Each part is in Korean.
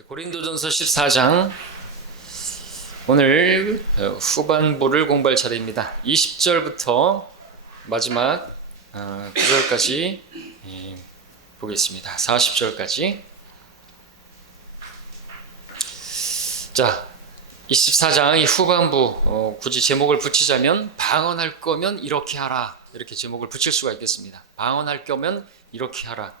고린도전서 14장 오늘 후반부를 공부할 차례입니다. 20절부터 마지막 9절까지 보겠습니다. 40절까지. 자, 24장 이 후반부 굳이 제목을 붙이자면 방언할 거면 이렇게 하라, 이렇게 제목을 붙일 수가 있겠습니다. 방언할 거면 이렇게 하라.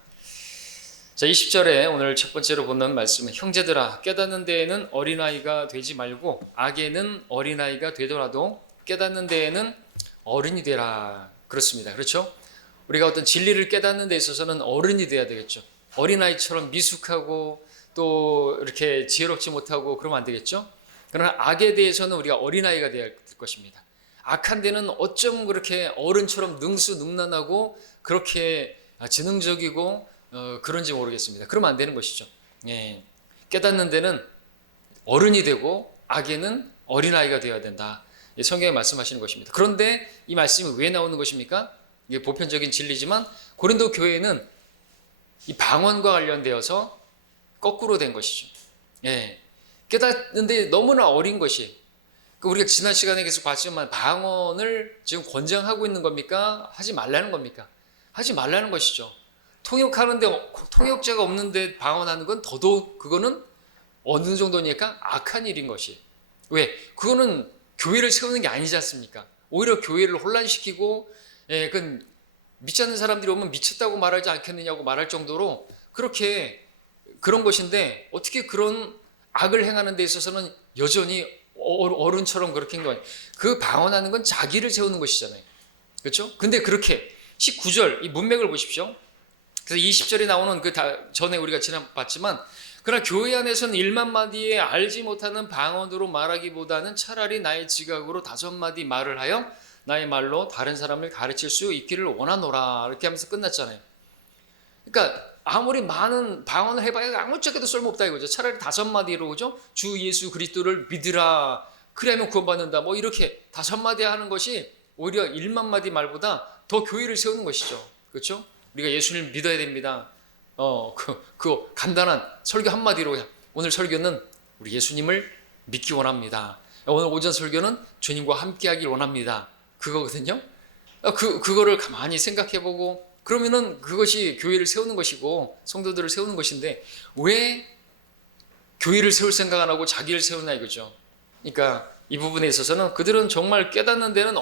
자, 20절에 오늘 첫 번째로 보는 말씀은 형제들아 깨닫는 데에는 어린아이가 되지 말고 악에는 어린아이가 되더라도 깨닫는 데에는 어른이 되라. 그렇습니다. 그렇죠? 우리가 어떤 진리를 깨닫는 데 있어서는 어른이 돼야 되겠죠. 어린아이처럼 미숙하고 또 이렇게 지혜롭지 못하고 그러면 안 되겠죠. 그러나 악에 대해서는 우리가 어린아이가 되어야 될 것입니다. 악한 데는 어쩜 그렇게 어른처럼 능수능란하고 그렇게 지능적이고 그런지 모르겠습니다. 그러면 안 되는 것이죠. 예. 깨닫는 데는 어른이 되고 악에는 어린아이가 되어야 된다. 성경에 말씀하시는 것입니다. 그런데 이 말씀이 왜 나오는 것입니까? 이게 보편적인 진리지만 고린도 교회는 이 방언과 관련되어서 거꾸로 된 것이죠. 예. 깨닫는데 너무나 어린 것이. 우리가 지난 시간에 계속 봤지만 방언을 지금 권장하고 있는 겁니까? 하지 말라는 겁니까? 하지 말라는 것이죠. 통역하는데 통역자가 없는데 방언하는 건 더더욱 그거는 어느 정도니까 악한 일인 것이. 왜? 그거는 교회를 세우는 게 아니지 않습니까? 오히려 교회를 혼란시키고 그건 믿지 않는 사람들이 오면 미쳤다고 말하지 않겠느냐고 말할 정도로 그렇게 그런 것인데 어떻게 그런 악을 행하는 데 있어서는 여전히 어른처럼 그렇게 한 거 아니에요. 그 방언하는 건 자기를 세우는 것이잖아요. 그렇죠? 근데 그렇게 19절 이 문맥을 보십시오. 그래서 20절에 나오는 그 전에 우리가 봤지만 그러나 교회 안에서는 1만마디에 알지 못하는 방언으로 말하기보다는 차라리 나의 지각으로 5마디 말을 하여 나의 말로 다른 사람을 가르칠 수 있기를 원하노라. 이렇게 하면서 끝났잖아요. 그러니까 아무리 많은 방언을 해봐야 아무짝에도 쓸모없다 이거죠. 차라리 5마디로, 그죠? 주 예수 그리스도를 믿으라, 그래야면 구원받는다, 뭐 이렇게 5마디 하는 것이 오히려 1만마디 말보다 더 교회를 세우는 것이죠. 그렇죠? 우리가 예수님을 믿어야 됩니다. 그 간단한 설교 한마디로 오늘 설교는 우리 예수님을 믿기 원합니다. 오늘 오전 설교는 주님과 함께 하길 원합니다. 그거거든요. 그거를 가만히 생각해보고 그러면은 그것이 교회를 세우는 것이고 성도들을 세우는 것인데 왜 교회를 세울 생각 안 하고 자기를 세우나 이거죠. 그러니까 이 부분에 있어서는 그들은 정말 깨닫는 데는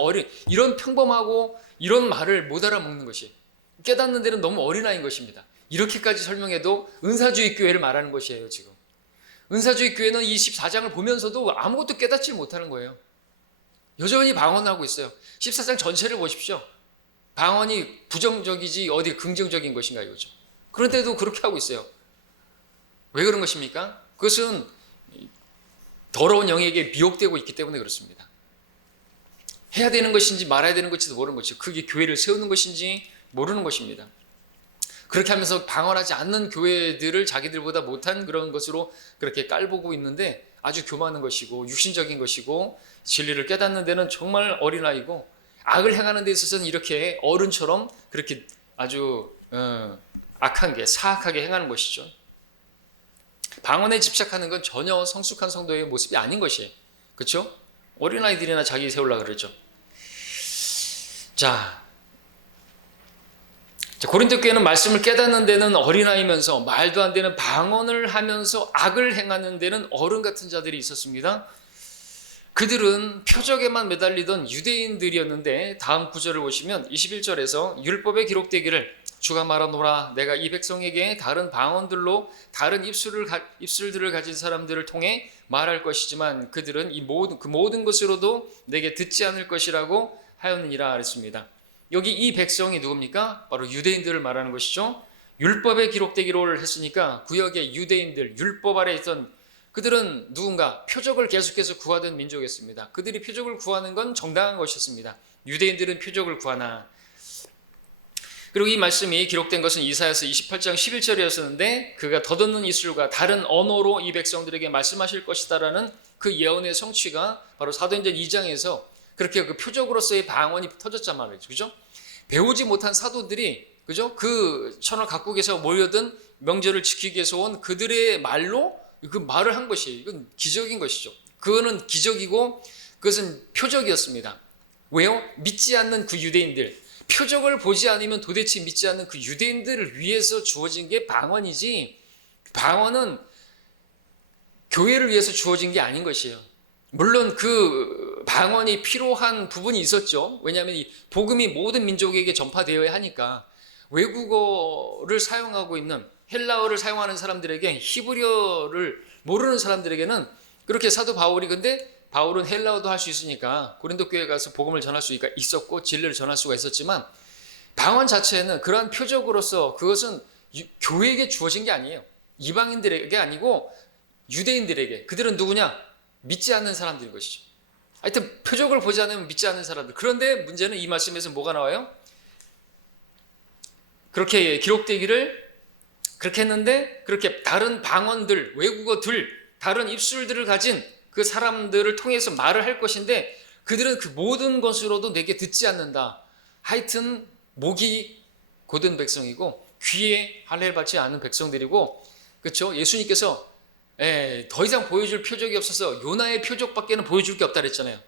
이런 평범하고 이런 말을 못 알아먹는 것이 깨닫는 데는 너무 어린아이인 것입니다. 이렇게까지 설명해도 은사주의 교회를 말하는 것이에요. 지금 은사주의 교회는 24장을 보면서도 아무것도 깨닫지 못하는 거예요. 여전히 방언하고 있어요. 14장 전체를 보십시오. 방언이 부정적이지 어디 긍정적인 것인가 이거죠. 그런데도 그렇게 하고 있어요. 왜 그런 것입니까? 그것은 더러운 영에게 미혹되고 있기 때문에 그렇습니다. 해야 되는 것인지 말아야 되는 것인지도 모르는 것이죠. 그게 교회를 세우는 것인지 모르는 것입니다. 그렇게 하면서 방언하지 않는 교회들을 자기들보다 못한 그런 것으로 그렇게 깔보고 있는데 아주 교만한 것이고 육신적인 것이고 진리를 깨닫는 데는 정말 어린아이고 악을 행하는 데 있어서는 이렇게 어른처럼 그렇게 아주 악한 게 사악하게 행하는 것이죠. 방언에 집착하는 건 전혀 성숙한 성도의 모습이 아닌 것이에요. 그렇죠? 어린아이들이나 자기 세우려고 그러죠. 자, 고린도 교회는 말씀을 깨닫는 데는 어린아이면서 말도 안 되는 방언을 하면서 악을 행하는 데는 어른 같은 자들이 있었습니다. 그들은 표적에만 매달리던 유대인들이었는데 다음 구절을 보시면 21절에서 율법에 기록되기를 주가 말하노라 내가 이 백성에게 다른 방언들로 다른 입술들을 가진 사람들을 통해 말할 것이지만 그들은 그 모든 것으로도 내게 듣지 않을 것이라고 하였느니라 그랬습니다. 여기 이 백성이 누굽니까? 바로 유대인들을 말하는 것이죠. 율법에 기록되기로 했으니까 구약의 유대인들, 율법 아래 있던 그들은 누군가 표적을 계속해서 구하던 민족이었습니다. 그들이 표적을 구하는 건 정당한 것이었습니다. 유대인들은 표적을 구하나. 그리고 이 말씀이 기록된 것은 이사야서 28장 11절이었는데 그가 덧없는 입술과 다른 언어로 이 백성들에게 말씀하실 것이다라는 그 예언의 성취가 바로 사도행전 2장에서 그렇게 그 표적으로서의 방언이 터졌단 말이죠. 그죠? 배우지 못한 사도들이 그죠? 그 천을 각국에서 모여든 명절을 지키기 위해서 온 그들의 말로 그 말을 한 것이에요. 이건 기적인 것이죠. 그거는 기적이고 그것은 표적이었습니다. 왜요? 믿지 않는 그 유대인들, 표적을 보지 않으면 도대체 믿지 않는 그 유대인들을 위해서 주어진 게 방언이지, 방언은 교회를 위해서 주어진 게 아닌 것이에요. 물론 그 방언이 필요한 부분이 있었죠. 왜냐하면 이 복음이 모든 민족에게 전파되어야 하니까. 외국어를 사용하고 있는, 헬라어를 사용하는 사람들에게, 히브리어를 모르는 사람들에게는 그렇게 사도 바울이, 근데 바울은 헬라어도 할 수 있으니까 고린도 교회에 가서 복음을 전할 수가 있었고 진리를 전할 수가 있었지만, 방언 자체는 그러한 표적으로서 그것은 교회에게 주어진 게 아니에요. 이방인들에게 아니고 유대인들에게. 그들은 누구냐? 믿지 않는 사람들인 것이죠. 하여튼 표적을 보지 않으면 믿지 않는 사람들. 그런데 문제는 이 말씀에서 뭐가 나와요? 그렇게 기록되기를, 그렇게 했는데 그렇게 다른 방언들, 외국어들, 다른 입술들을 가진 그 사람들을 통해서 말을 할 것인데 그들은 그 모든 것으로도 내게 듣지 않는다. 하여튼 목이 곧은 백성이고 귀에 할례를 받지 않은 백성들이고, 그렇죠? 예수님께서 더 이상 보여줄 표적이 없어서 요나의 표적밖에는 보여줄 게 없다 그랬잖아요.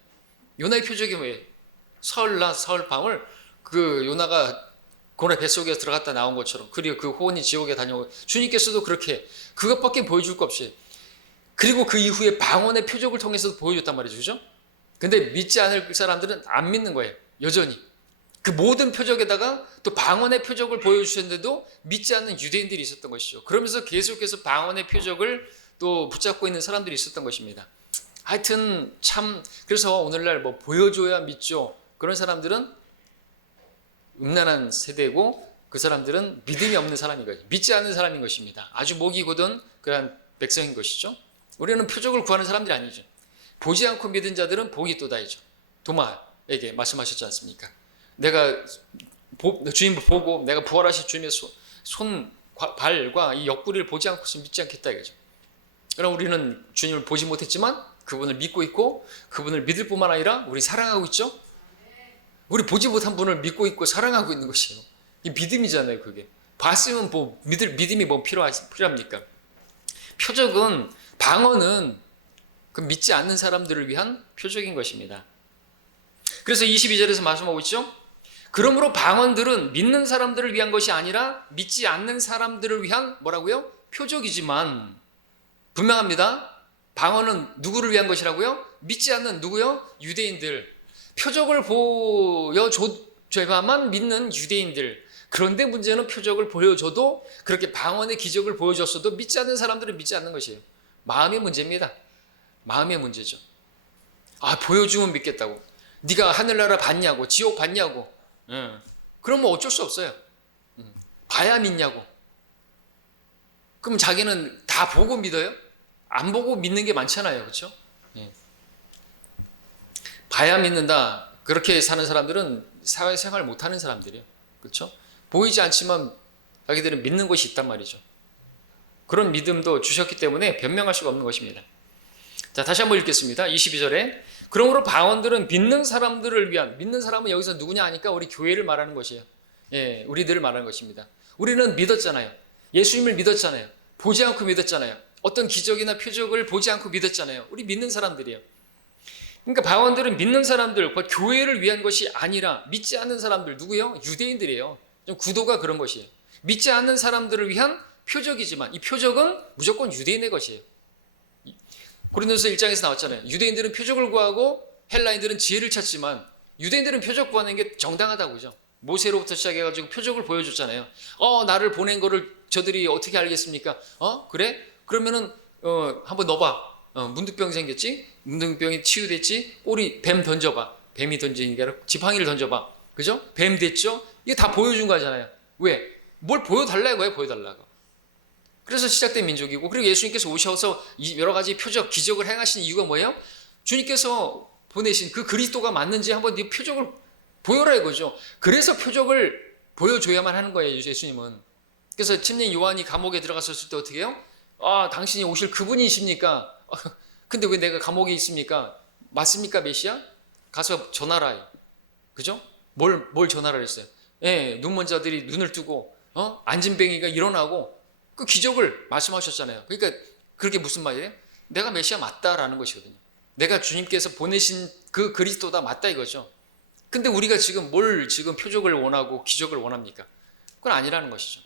요나의 표적이 뭐예요? 사흘 사흘 밤을 그 요나가 고래 뱃속에 들어갔다 나온 것처럼, 그리고 그 호원이 지옥에 다녀오고, 주님께서도 그렇게 그것밖에 보여줄 거 없이, 그리고 그 이후에 방언의 표적을 통해서도 보여줬단 말이죠. 그죠? 근데 믿지 않을 사람들은 안 믿는 거예요. 여전히. 그 모든 표적에다가 또 방언의 표적을 보여주셨는데도 믿지 않는 유대인들이 있었던 것이죠. 그러면서 계속해서 방언의 표적을 또 붙잡고 있는 사람들이 있었던 것입니다. 하여튼 참, 그래서 오늘날 뭐 보여줘야 믿죠. 그런 사람들은 음란한 세대고, 그 사람들은 믿음이 없는 사람인 거죠. 믿지 않는 사람인 것입니다. 아주 목이 곧은 그러한 백성인 것이죠. 우리는 표적을 구하는 사람들이 아니죠. 보지 않고 믿은 자들은 복이 또다이죠. 도마에게 말씀하셨지 않습니까? 내가 주님 보고 내가 부활하신 주님의 손 발과 이 옆구리를 보지 않고서 믿지 않겠다 이거죠. 그럼 우리는 주님을 보지 못했지만 그분을 믿고 있고, 그분을 믿을 뿐만 아니라 우리 사랑하고 있죠. 우리 보지 못한 분을 믿고 있고 사랑하고 있는 것이에요. 이 믿음이잖아요. 그게 봤으면 뭐 믿음이 뭐 필요합니까? 표적은, 방언은 그 믿지 않는 사람들을 위한 표적인 것입니다. 그래서 22절에서 말씀하고 있죠. 그러므로 방언들은 믿는 사람들을 위한 것이 아니라 믿지 않는 사람들을 위한 뭐라고요? 표적이지만, 분명합니다. 방언은 누구를 위한 것이라고요? 믿지 않는 누구요? 유대인들. 표적을 보여줘야만 믿는 유대인들. 그런데 문제는 표적을 보여줘도, 그렇게 방언의 기적을 보여줬어도 믿지 않는 사람들은 믿지 않는 것이에요. 마음의 문제입니다. 마음의 문제죠. 아, 보여주면 믿겠다고. 네가 하늘나라 봤냐고, 지옥 봤냐고. 그럼 뭐 어쩔 수 없어요. 봐야 믿냐고. 그럼 자기는 다 보고 믿어요? 안 보고 믿는 게 많잖아요. 그렇죠? 봐야 믿는다. 그렇게 사는 사람들은 사회생활 못하는 사람들이에요. 그렇죠? 보이지 않지만 자기들은 믿는 것이 있단 말이죠. 그런 믿음도 주셨기 때문에 변명할 수가 없는 것입니다. 자, 다시 한번 읽겠습니다. 22절에 그러므로 방언들은 믿는 사람들을 위한, 믿는 사람은 여기서 누구냐 하니까 우리 교회를 말하는 것이에요. 우리들을 말하는 것입니다. 우리는 믿었잖아요. 예수님을 믿었잖아요. 보지 않고 믿었잖아요. 어떤 기적이나 표적을 보지 않고 믿었잖아요. 우리 믿는 사람들이에요. 그러니까 방언들은 믿는 사람들, 교회를 위한 것이 아니라 믿지 않는 사람들, 누구요? 유대인들이에요. 좀 구도가 그런 것이에요. 믿지 않는 사람들을 위한 표적이지만 이 표적은 무조건 유대인의 것이에요. 고린도서 1장에서 나왔잖아요. 유대인들은 표적을 구하고 헬라인들은 지혜를 찾지만, 유대인들은 표적 구하는 게 정당하다고 그죠? 모세로부터 시작해가지고 표적을 보여줬잖아요. 나를 보낸 거를 저들이 어떻게 알겠습니까? 그래? 그러면은 한번 넣어봐. 문득병 생겼지? 문득병이 치유됐지? 꼬리 뱀 던져봐. 뱀이 던지는 게 아니라 지팡이를 던져봐. 그죠? 뱀 됐죠? 이게 다 보여준 거잖아요. 왜? 뭘 보여달라고 해요? 보여달라고. 그래서 시작된 민족이고, 그리고 예수님께서 오셔서 여러 가지 표적, 기적을 행하신 이유가 뭐예요? 주님께서 보내신 그 그리스도가 맞는지 한번 네 표적을 보여라 이거죠. 그래서 표적을 보여줘야만 하는 거예요, 예수님은. 그래서 침례 요한이 감옥에 들어갔었을 때 어떻게 해요? 당신이 오실 그분이십니까? 근데 왜 내가 감옥에 있습니까? 맞습니까, 메시아? 가서 전하라. 그죠? 뭘 전하라 했어요? 눈먼 자들이 눈을 뜨고, 앉은 뱅이가 일어나고, 그 기적을 말씀하셨잖아요. 그러니까 그게 무슨 말이에요? 내가 메시아 맞다라는 것이거든요. 내가 주님께서 보내신 그 그리스도다 맞다 이거죠. 근데 우리가 지금 뭘 지금 표적을 원하고 기적을 원합니까? 그건 아니라는 것이죠.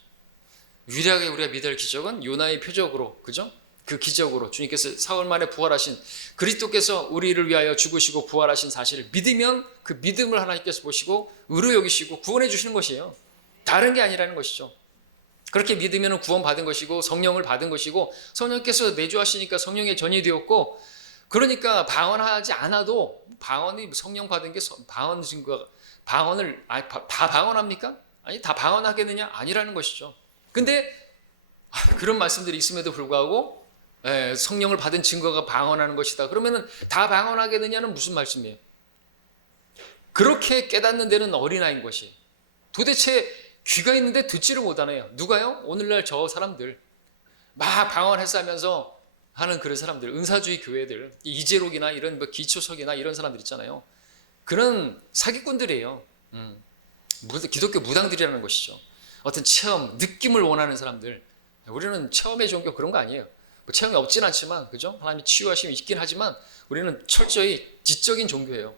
유일하게 우리가 믿을 기적은 요나의 표적으로, 그죠? 그 기적으로 주님께서 사흘 만에 부활하신 그리스도께서 우리를 위하여 죽으시고 부활하신 사실을 믿으면 그 믿음을 하나님께서 보시고 의로 여기시고 구원해 주시는 것이에요. 다른 게 아니라는 것이죠. 그렇게 믿으면 구원 받은 것이고 성령을 받은 것이고 성령께서 내주하시니까 성령의 전이 되었고, 그러니까 방언하지 않아도 방언이 성령 받은 게 방언 증거, 방언을 다 방언합니까? 아니 다 방언하겠느냐? 아니라는 것이죠. 근데 그런 말씀들이 있음에도 불구하고 성령을 받은 증거가 방언하는 것이다. 그러면은 다 방언하겠느냐는 무슨 말씀이에요? 그렇게 깨닫는 데는 어린아이인 것이. 도대체 귀가 있는데 듣지를 못하네요. 누가요? 오늘날 저 사람들 막 방언해서 하면서 하는 그런 사람들, 은사주의 교회들, 이재록이나 이런 뭐 기초석이나 이런 사람들 있잖아요. 그런 사기꾼들이에요. 기독교 무당들이라는 것이죠. 어떤 체험, 느낌을 원하는 사람들. 우리는 체험의 종교 그런 거 아니에요. 뭐 체험이 없진 않지만, 그죠? 하나님이 치유하심이 있긴 하지만 우리는 철저히 지적인 종교예요.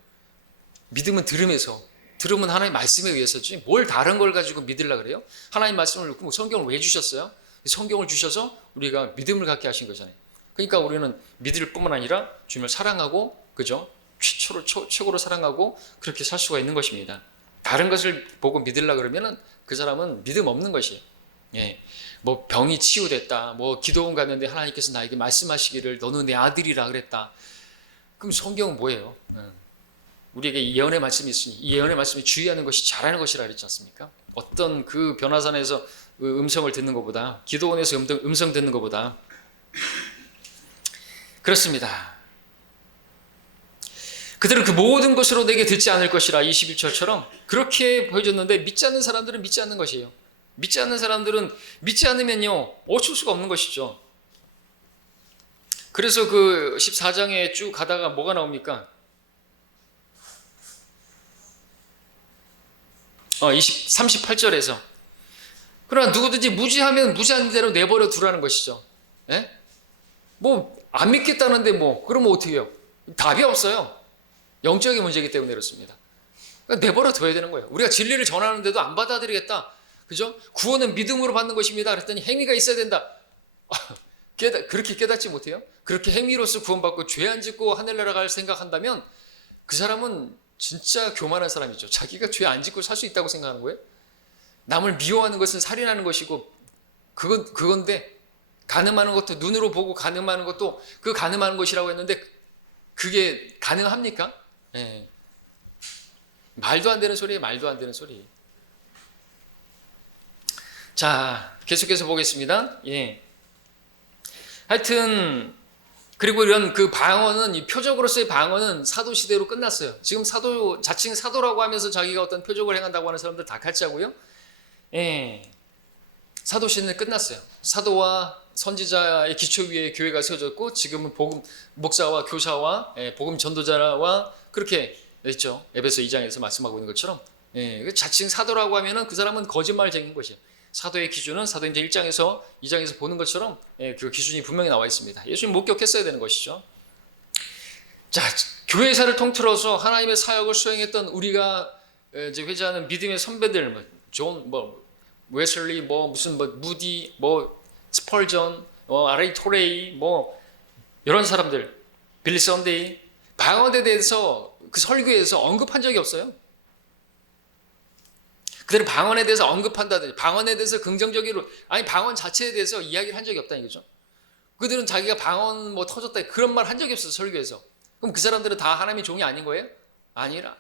믿음은 들음에서, 들음은 하나님의 말씀에 의해서지 뭘 다른 걸 가지고 믿으려고 그래요? 하나님 말씀을 듣고 성경을 왜 주셨어요? 성경을 주셔서 우리가 믿음을 갖게 하신 거잖아요. 그러니까 우리는 믿을 뿐만 아니라 주님을 사랑하고, 그죠? 최고로 사랑하고 그렇게 살 수가 있는 것입니다. 다른 것을 보고 믿으려고 그러면은 그 사람은 믿음 없는 것이에요. 예. 뭐 병이 치유됐다, 뭐 기도원 갔는데 하나님께서 나에게 말씀하시기를 너는 내 아들이라 그랬다. 그럼 성경은 뭐예요? 우리에게 예언의 말씀이 있으니 이 예언의 말씀이 주의하는 것이 잘하는 것이라 그랬지 않습니까? 어떤 그 변화산에서 음성을 듣는 것보다, 기도원에서 음성 듣는 것보다. 그렇습니다. 그들은 그 모든 것으로 내게 듣지 않을 것이라 21절처럼 그렇게 보여줬는데 믿지 않는 사람들은 믿지 않는 것이에요. 믿지 않는 사람들은 믿지 않으면요 어쩔 수가 없는 것이죠. 그래서 그 14장에 쭉 가다가 뭐가 나옵니까? 38절에서 그러나 누구든지 무지하면 무지한 대로 내버려 두라는 것이죠. 예? 뭐 안 믿겠다는데 뭐 그러면 어떻게 해요? 답이 없어요. 영적인 문제이기 때문에 그렇습니다. 그러니까 내버려 둬야 되는 거예요. 우리가 진리를 전하는데도 안 받아들이겠다. 그죠? 구원은 믿음으로 받는 것입니다. 그랬더니 행위가 있어야 된다. 그렇게 깨닫지 못해요? 그렇게 행위로서 구원받고 죄 안 짓고 하늘나라 갈 생각한다면 그 사람은 진짜 교만한 사람이죠. 자기가 죄 안 짓고 살 수 있다고 생각하는 거예요? 남을 미워하는 것은 살인하는 것이고 그건데, 간음하는 것도 눈으로 보고 간음하는 것도 그 간음하는 것이라고 했는데 그게 가능합니까? 예. 말도 안 되는 소리예요. 말도 안 되는 소리. 자, 계속해서 보겠습니다. 예. 하여튼 그리고 이런 그 방언은, 이 표적으로서의 방언은 사도 시대로 끝났어요. 지금 자칭 사도라고 하면서 자기가 어떤 표적을 행한다고 하는 사람들 다 같자고요. 예. 사도 시대는 끝났어요. 사도와 선지자의 기초 위에 교회가 세워졌고 지금은 복음 목사와 교사와 복음 전도자와 그렇게 있죠. 에베소 2장에서 말씀하고 있는 것처럼 자칭 사도라고 하면은 그 사람은 거짓말쟁이인 것이에요. 사도의 기준은 사도행전 1장에서 2장에서 보는 것처럼 그 기준이 분명히 나와 있습니다. 예수님 목격했어야 되는 것이죠. 자, 교회사를 통틀어서 하나님의 사역을 수행했던 우리가 이제 회자하는 믿음의 선배들, 존, 웨슬리, 무디, 스펄전, R.A. 토레이, 이런 사람들, 빌리 선데이, 방언에 대해서 그 설교에서 언급한 적이 없어요. 그들은 방언에 대해서 언급한다든지 방언에 대해서 긍정적으로, 아니 방언 자체에 대해서 이야기를 한 적이 없다는 거죠. 그들은 자기가 방언 터졌다 그런 말 한 적이 없어요, 설교에서. 그럼 그 사람들은 다 하나님의 종이 아닌 거예요? 아니라.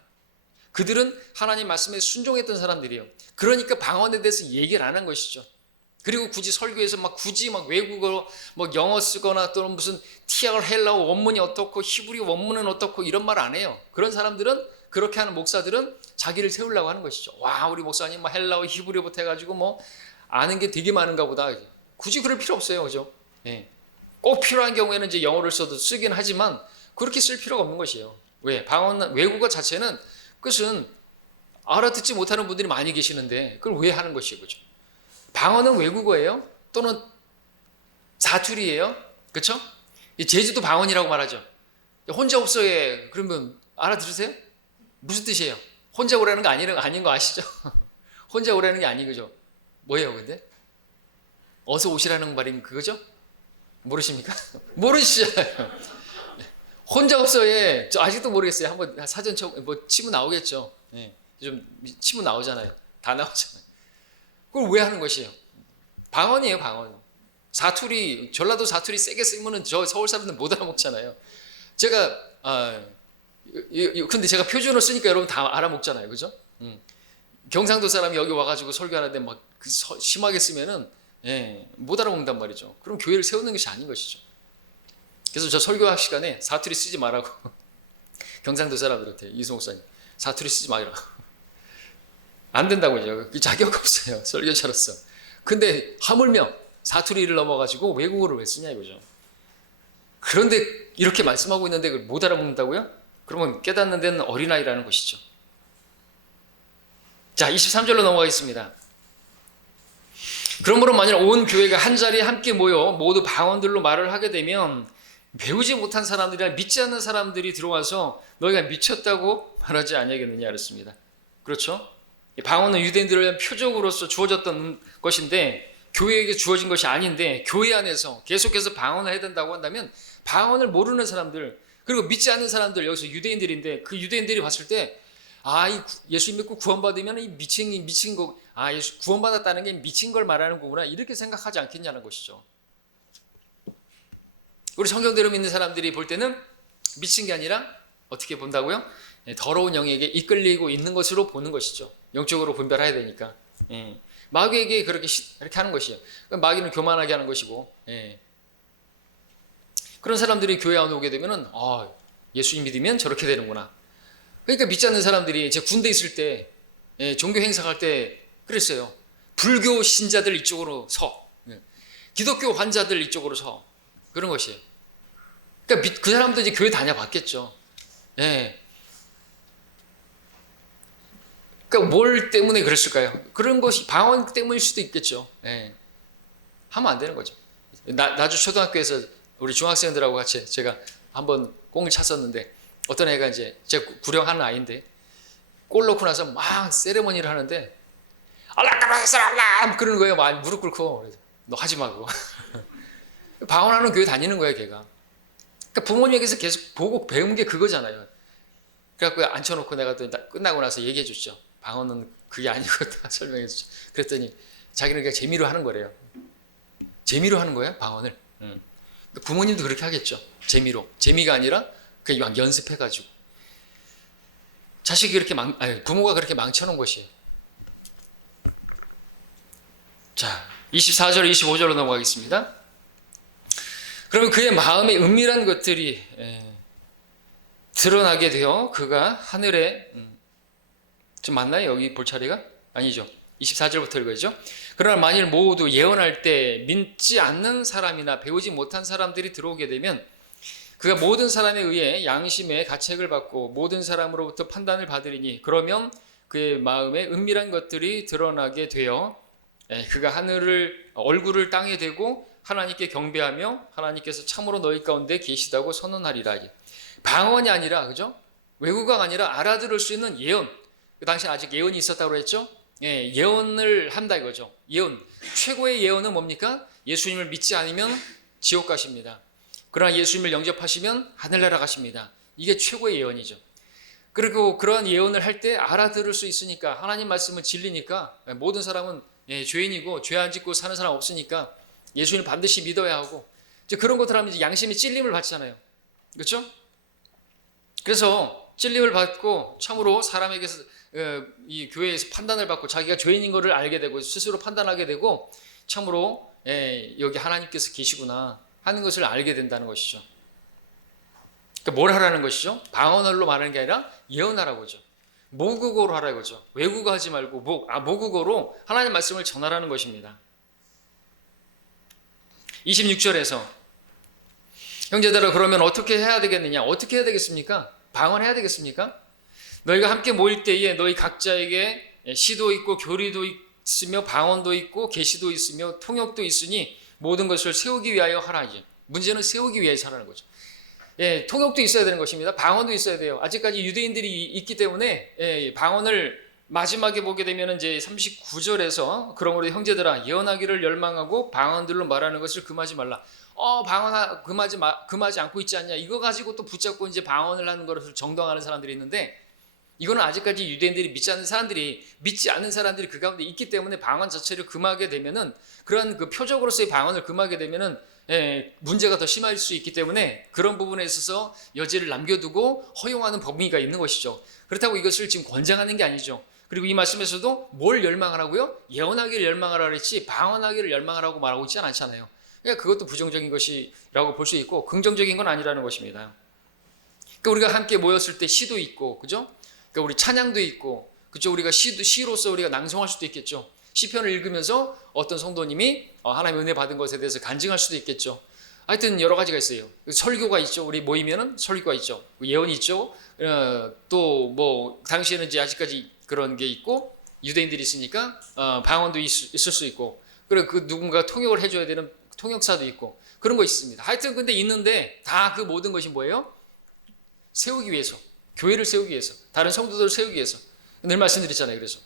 그들은 하나님 말씀에 순종했던 사람들이에요. 그러니까 방언에 대해서 얘기를 안 한 것이죠. 그리고 굳이 설교에서 굳이 외국어로 영어 쓰거나 또는 무슨 TR 헬라어 원문이 어떻고 히브리 원문은 어떻고 이런 말 안 해요. 그런 사람들은, 그렇게 하는 목사들은 자기를 세우려고 하는 것이죠. 와, 우리 목사님 헬라어 히브리부터 해가지고 아는 게 되게 많은가 보다. 굳이 그럴 필요 없어요, 그죠? 예. 꼭 필요한 경우에는 이제 영어를 써도 쓰긴 하지만 그렇게 쓸 필요가 없는 것이에요. 왜? 방언 외국어 자체는 끝은 알아듣지 못하는 분들이 많이 계시는데 그걸 왜 하는 것이에요, 그죠? 방언은 외국어예요? 또는 사투리예요? 그렇죠? 제주도 방언이라고 말하죠. 혼자 없어에 그러면 알아들으세요? 무슨 뜻이에요? 혼자 오라는 거 아닌 거 아시죠? 혼자 오라는 게 아니죠. 뭐예요, 근데? 어서 오시라는 말이면 그거죠? 모르십니까? 모르시잖아요. 혼자 없어에 저 아직도 모르겠어요. 한번 사전 뭐 치면 나오겠죠. 예. 좀 치면 나오잖아요. 다 나오잖아요. 그걸 왜 하는 것이에요? 방언이에요, 방언. 사투리, 전라도 사투리 세게 쓰면은 저 서울 사람들 못 알아먹잖아요. 제가 근데 제가 표준어 쓰니까 여러분 다 알아먹잖아요, 그죠? 경상도 사람이 여기 와가지고 설교하는데 막 심하게 쓰면은 못 알아먹는단 말이죠. 그럼 교회를 세우는 것이 아닌 것이죠. 그래서 저 설교학 시간에 사투리 쓰지 말라고 경상도 사람들한테 이승호 목사님 사투리 쓰지 말라고 안 된다고요. 자격 없어요, 설교자로서. 근데 하물며 사투리를 넘어가지고 외국어를 왜 쓰냐 이거죠. 그런데 이렇게 말씀하고 있는데 그걸 못 알아먹는다고요? 그러면 깨닫는 데는 어린아이라는 것이죠. 자, 23절로 넘어가겠습니다. 그러므로 만일 온 교회가 한 자리에 함께 모여 모두 방언들로 말을 하게 되면 배우지 못한 사람들이나 믿지 않는 사람들이 들어와서 너희가 미쳤다고 말하지 아니하겠느냐 그랬습니다. 그렇죠? 방언은 유대인들을 위한 표적으로서 주어졌던 것인데 교회에게 주어진 것이 아닌데 교회 안에서 계속해서 방언을 해야 된다고 한다면 방언을 모르는 사람들 그리고 믿지 않는 사람들 여기서 유대인들인데 그 유대인들이 봤을 때 이 예수 믿고 구원받으면 이 미친 거 예수 구원받았다는 게 미친 걸 말하는 거구나 이렇게 생각하지 않겠냐는 것이죠. 우리 성경대로 믿는 사람들이 볼 때는 미친 게 아니라 어떻게 본다고요? 더러운 영에게 이끌리고 있는 것으로 보는 것이죠. 영적으로 분별해야 되니까. 마귀에게 그렇게 하는 것이에요. 마귀는 교만하게 하는 것이고. 그런 사람들이 교회 안 오게 되면은 예수님 믿으면 저렇게 되는구나. 그러니까 믿지 않는 사람들이 제 군대 있을 때 종교 행사할 때 그랬어요. 불교 신자들 이쪽으로 서, 기독교 환자들 이쪽으로 서 그런 것이에요. 그러니까 그 사람도 이제 교회 다녀봤겠죠. 그러니까 뭘 때문에 그랬을까요? 그런 것이 방언 때문일 수도 있겠죠. 하면 안 되는 거죠. 나주 초등학교에서 우리 중학생들하고 같이 제가 한번 공을 찼었는데 어떤 애가 이제 제가 구령하는 아이인데 골 넣고 나서 막 세레머니를 하는데 알라까라살라 그러는 거예요. 막 무릎 꿇고 너 하지 말고 방언하는 교회 다니는 거예요, 걔가. 그러니까 부모님에게서 계속 보고 배운 게 그거잖아요. 그래갖고 앉혀놓고 내가 또 끝나고 나서 얘기해 줬죠. 방언은 그게 아니고 다 설명해 줬죠. 그랬더니 자기는 그냥 재미로 하는 거래요. 재미로 하는 거예요, 방언을. 부모님도 그렇게 하겠죠. 재미로. 재미가 아니라 그냥 막 연습해가지고. 자식이 그렇게 부모가 그렇게 망쳐놓은 것이에요. 자, 24절, 25절로 넘어가겠습니다. 그러면 그의 마음에 은밀한 것들이 드러나게 되어 그가 하늘에 좀 맞나요? 여기 볼 차례가? 아니죠. 24절부터 읽어야죠. 그러나 만일 모두 예언할 때 믿지 않는 사람이나 배우지 못한 사람들이 들어오게 되면 그가 모든 사람에 의해 양심의 가책을 받고 모든 사람으로부터 판단을 받으리니 그러면 그의 마음에 은밀한 것들이 드러나게 되어 그가 얼굴을 땅에 대고 하나님께 경배하며 하나님께서 참으로 너희 가운데 계시다고 선언하리라. 방언이 아니라, 그죠? 외국어가 아니라 알아들을 수 있는 예언. 그 당시 아직 예언이 있었다고 했죠? 예언을 한다 이거죠. 예언. 최고의 예언은 뭡니까? 예수님을 믿지 않으면 지옥 가십니다. 그러나 예수님을 영접하시면 하늘나라 가십니다. 이게 최고의 예언이죠. 그리고 그러한 예언을 할 때 알아들을 수 있으니까 하나님 말씀은 진리니까 모든 사람은 죄인이고 죄 안 짓고 사는 사람 없으니까 예수님을 반드시 믿어야 하고 이제 그런 것들 하면 이제 양심이 찔림을 받잖아요. 그렇죠? 그래서 찔림을 받고 참으로 사람에게서 이 교회에서 판단을 받고 자기가 죄인인 것을 알게 되고 스스로 판단하게 되고 참으로 여기 하나님께서 계시구나 하는 것을 알게 된다는 것이죠. 그러니까 뭘 하라는 것이죠? 방언어로 말하는 게 아니라 예언하라고 하죠. 모국어로 하라고 하죠. 외국어 하지 말고 모국어로 하나님 말씀을 전하라는 것입니다. 26절에서 형제들아 그러면 어떻게 해야 되겠느냐? 어떻게 해야 되겠습니까? 방언해야 되겠습니까? 너희가 함께 모일 때에 너희 각자에게 시도 있고 교리도 있으며 방언도 있고 계시도 있으며 통역도 있으니 모든 것을 세우기 위하여 하라. 문제는 세우기 위해서라는 거죠. 예, 통역도 있어야 되는 것입니다. 방언도 있어야 돼요. 아직까지 유대인들이 있기 때문에 예, 방언을 마지막에 보게 되면 이제 39절에서 그러므로 형제들아 예언하기를 열망하고 방언들로 말하는 것을 금하지 말라. 방언 금하지 않고 있지 않냐? 이거 가지고 또 붙잡고 이제 방언을 하는 것을 정당화하는 사람들이 있는데 이거는 아직까지 유대인들이 믿지 않는 사람들이 그 가운데 있기 때문에 방언 자체를 금하게 되면은 그런 그 표적으로서의 방언을 금하게 되면은 문제가 더 심할 수 있기 때문에 그런 부분에 있어서 여지를 남겨두고 허용하는 범위가 있는 것이죠. 그렇다고 이것을 지금 권장하는 게 아니죠. 그리고 이 말씀에서도 뭘 열망하라고요? 예언하기를 열망하라 그랬지 방언하기를 열망하라고 말하고 있지 않잖아요. 그러니까 그것도 부정적인 것이라고 볼 수 있고 긍정적인 건 아니라는 것입니다. 그러니까 우리가 함께 모였을 때 시도 있고, 그죠? 그러니까 우리 찬양도 있고, 그죠? 우리가 시로서 우리가 낭송할 수도 있겠죠. 시편을 읽으면서 어떤 성도님이 하나님의 은혜 받은 것에 대해서 간증할 수도 있겠죠. 하여튼 여러 가지가 있어요. 설교가 있죠. 우리 모이면은 설교가 있죠. 예언이 있죠. 또 뭐 당시에는 이제 아직까지 그런 게 있고 유대인들이 있으니까 방언도 있을 수 있고, 그리고 그 누군가 통역을 해줘야 되는 통역사도 있고 그런 거 있습니다. 하여튼 근데 있는데 다 그 모든 것이 뭐예요? 세우기 위해서, 교회를 세우기 위해서, 다른 성도들을 세우기 위해서. 늘 말씀드렸잖아요. 그래서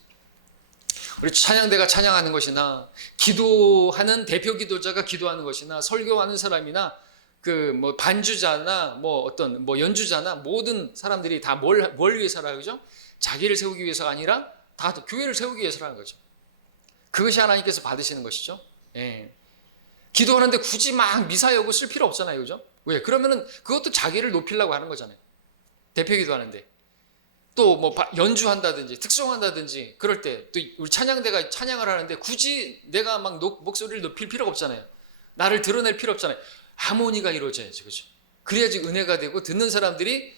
우리 찬양대가 찬양하는 것이나 기도하는 대표 기도자가 기도하는 것이나 설교하는 사람이나 그 뭐 반주자나 뭐 어떤 뭐 연주자나 모든 사람들이 다 뭘 위해서라는 거죠? 자기를 세우기 위해서가 아니라 다 교회를 세우기 위해서라는 거죠. 그것이 하나님께서 받으시는 것이죠. 예. 기도하는데 굳이 막 미사여고 쓸 필요 없잖아요. 그죠? 왜? 그러면은 그것도 자기를 높이려고 하는 거잖아요. 대표 기도하는데. 또 뭐 연주한다든지 특송한다든지 그럴 때 또 우리 찬양대가 찬양을 하는데 굳이 내가 막 목소리를 높일 필요가 없잖아요. 나를 드러낼 필요 없잖아요. 하모니가 이루어져야지. 그죠? 그래야지 은혜가 되고 듣는 사람들이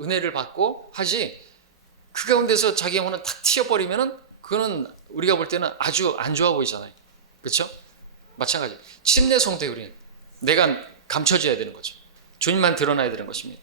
은혜를 받고 하지, 그 가운데서 자기 영혼은 탁 튀어버리면은 그거는 우리가 볼 때는 아주 안 좋아 보이잖아요. 그렇죠? 마찬가지. 침례 성도에 우리는 내가 감춰져야 되는 거죠. 주님만 드러나야 되는 것입니다.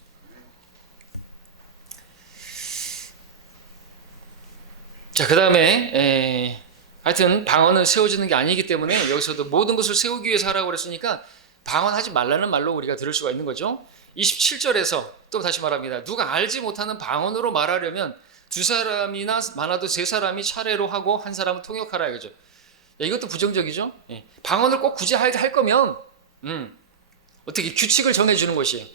자, 그 다음에 하여튼 방언은 세워지는 게 아니기 때문에 여기서도 모든 것을 세우기 위해서 하라고 그랬으니까 방언하지 말라는 말로 우리가 들을 수가 있는 거죠. 27절에서 또 다시 말합니다. 누가 알지 못하는 방언으로 말하려면 두 사람이나 많아도 세 사람이 차례로 하고 한 사람은 통역하라 이거죠. 이것도 부정적이죠. 방언을 꼭 굳이 할 거면 어떻게 규칙을 정해주는 것이에요.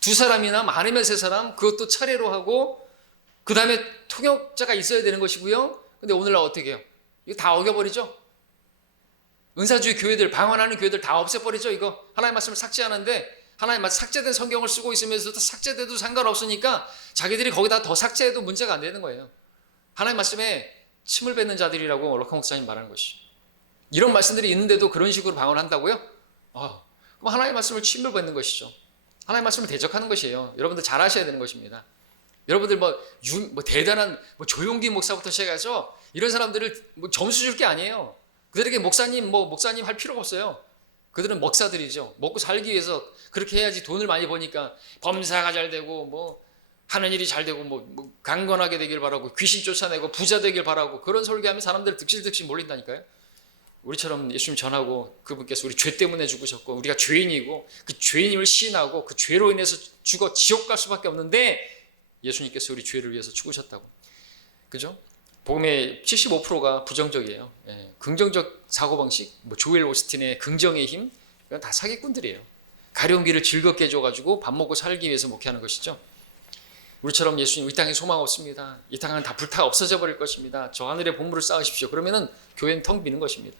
두 사람이나 많으면 세 사람, 그것도 차례로 하고 그 다음에 통역자가 있어야 되는 것이고요. 근데 오늘날 어떻게 해요? 이거 다 어겨버리죠. 은사주의 교회들, 방언하는 교회들 다 없애버리죠. 이거 하나님의 말씀을 삭제하는데 하나님 말씀 삭제된 성경을 쓰고 있으면서도 삭제돼도 상관없으니까 자기들이 거기다 더 삭제해도 문제가 안 되는 거예요. 하나님 말씀에 침을 뱉는 자들이라고 럭커 목사님 말하는 것이죠. 이런 말씀들이 있는데도 그런 식으로 방언한다고요? 그럼 하나님의 말씀을 침을 뱉는 것이죠. 하나님의 말씀을 대적하는 것이에요. 여러분들 잘 아셔야 되는 것입니다. 여러분들 뭐 대단한 조용기 목사부터 시작해서 이런 사람들을 점수 줄 게 아니에요. 그들에게 목사님 할 필요가 없어요. 그들은 먹사들이죠. 먹고 살기 위해서 그렇게 해야지 돈을 많이 버니까 범사가 잘 되고 하는 일이 잘 되고 강건하게 되길 바라고 귀신 쫓아내고 부자 되길 바라고 그런 설교하면 사람들 득실득실 몰린다니까요. 우리처럼 예수님 전하고 그분께서 우리 죄 때문에 죽으셨고 우리가 죄인이고 그 죄인임을 시인하고 그 죄로 인해서 죽어 지옥 갈 수밖에 없는데 예수님께서 우리 죄를 위해서 죽으셨다고. 그죠? 복음의 75%가 부정적이에요. 긍정적 사고방식, 조엘 오스틴의 긍정의 힘, 이건 다 사기꾼들이에요. 가려운 길을 즐겁게 해줘가지고 밥 먹고 살기 위해서 목회하는 것이죠. 우리처럼 예수님 이 땅에 소망 없습니다. 이 땅은 다 불타 없어져 버릴 것입니다. 저 하늘의 보물을 쌓으십시오. 그러면은 교회는 텅 비는 것입니다.